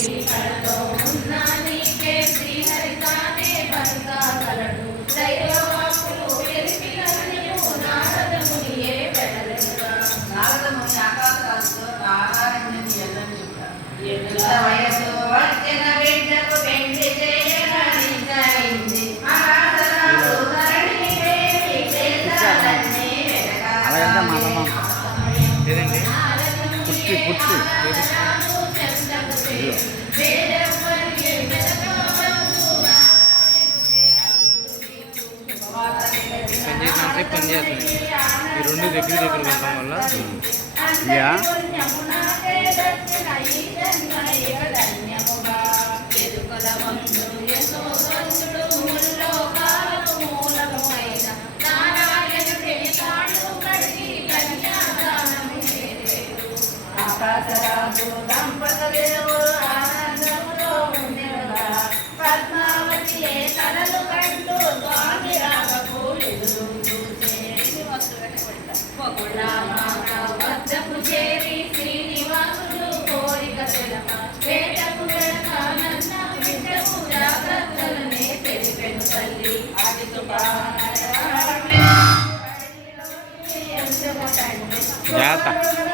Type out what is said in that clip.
శ్రీహరితో ఉన్న నీకే శ్రీహరితానే భర్త కలడు దైవవాకులు తెలిపినను నారదమునియే వెడలెనుగా నారదముని ఆకాశాలతో నారాయణుని ఎల్లని చెప్పారు ఎడ్ల వయసు వచ్చిన బిడ్డకు పెండి చేయగా నిశ్చయించి మహాసరాలు ధరణి దేవి దేశాలన్నీ లేదండి పుట్టి పుట్టి పని చేస్తుంది ఈ రెండు దగ్గర ఉండటం వల్ల ఆకాశరాజు దంపతులు ఆనందములో ఉండేవా పద్మావతి కలలు కంటూ స్వామి రామకు ఎదురు వద్దకు చేరి శ్రీనివాసుడు కోరిక తెలప వేటకు వెళతానన్న బిడ్డకు జాగ్రత్తలనే తెలిపెను తల్లి అది జాగ్రత్త